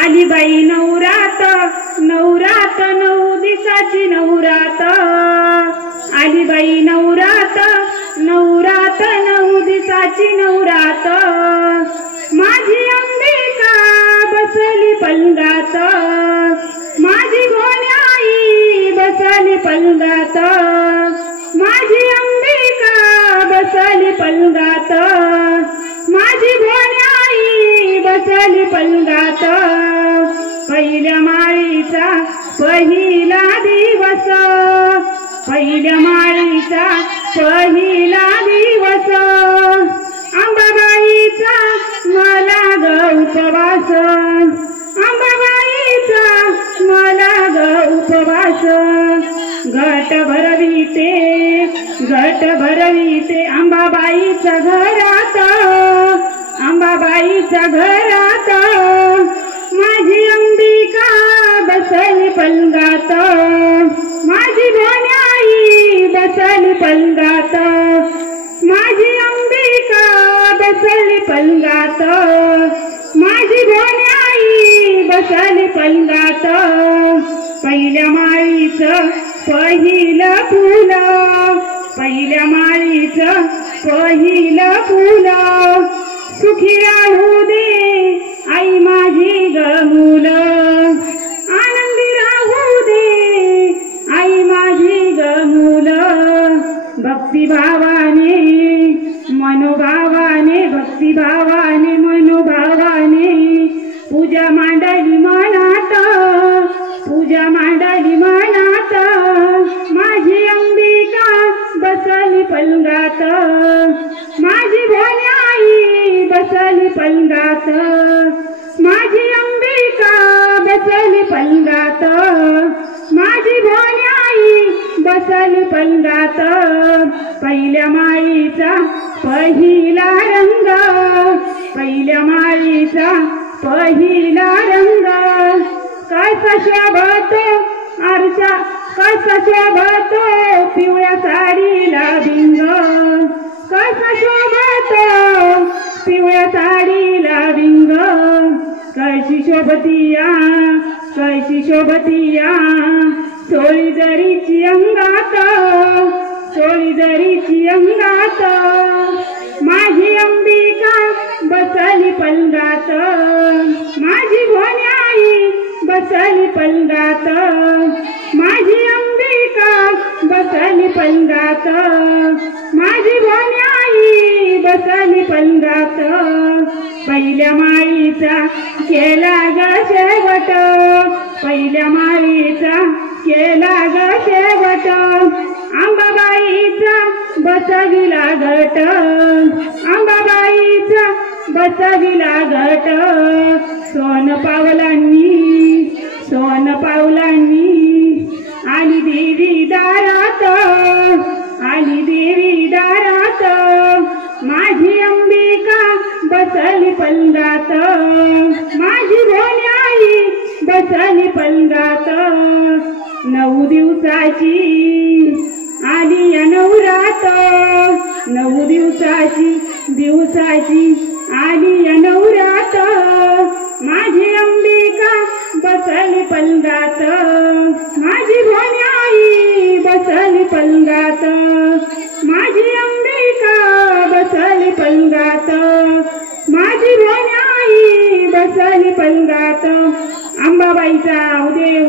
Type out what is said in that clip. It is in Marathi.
आली बाई नवरात नवरात 9 दिवसाची नवरात आली बाई नवरात नवरात 9 दिवसाची नवरात माझी अंबिका बसली पलंगात माझी गोण्याई बसली पलंगात माझी अंबिका बसली पलंगात माझी गोण्याई बसली पलंगात पहिल्या माळीचा पहिला दिवस पहिल्या माळीचा पहिला दिवस अंबाबाईचा मला ग उपवास अंबाबाईचा मला ग उपवास घट भरविते अंबाबाईच्या घरात अंबाबाईच्या घरात माझी अंबिका बसली पलंगात माझी गोण्याई बसली पलंगात माझी अंबिका बसली पलंगात माझी गोण्याई बसली पलंगात पहिल्या माळीचं पहिलं फुल पहिल्या माळीचं पहिलं फुल सुखी राहू दे आई माझी ग मुल आनंदी राहू दे आई माझी ग मुल भक्तिभावाने मनोभावाने भक्तिभावाने मनोभावाने पूजा मांडली मनात पूजा मांडली मनात माझी अंबिका बसली पलंगात माझी गोण्याई बसली पलंगात माझी अंबिका बसली पलंगात माझी गोण्याई बसली पलंगात पहिल्या माळीचा पहिला रंग पहिल्या माळीचा पहिला रंग कसा शोभतो आरसा कसा शोभतो पिवळ्या साडीला भिंग कसा शोभतो पिवळ्या साडीला भिंग कैसी शोभतिया सोळी जरीची अंगात सोळी जरीची अंगात माझी अंबिका बसली पलंगात माझी गोण्याई बसली पलंगात माझी अंबिका बसली पलंगात माझी गोण्याई बसली पलंगात पहिल्या माळीचा केला ग शेवट पहिल्या माळीचा केला ग शेवट अंबाबाईचा बसविला घट अंबाबाईचा बसविला घट सोन पावलांनी आली देवी दारात आली देवी दारात माझी अंबिका बसली पलंगात माझी गोण्याई बसली पलंगात 9 दिवसाची आली या नवरात 9 दिवसाची आली या नवरात माझी अंबिका बसली पलंगात माझी गोण्याई बसली पलंगात माझी अंबिका बसली पलंगात माझी गोण्याई बसली पलंगात अंबाबाईचा उदय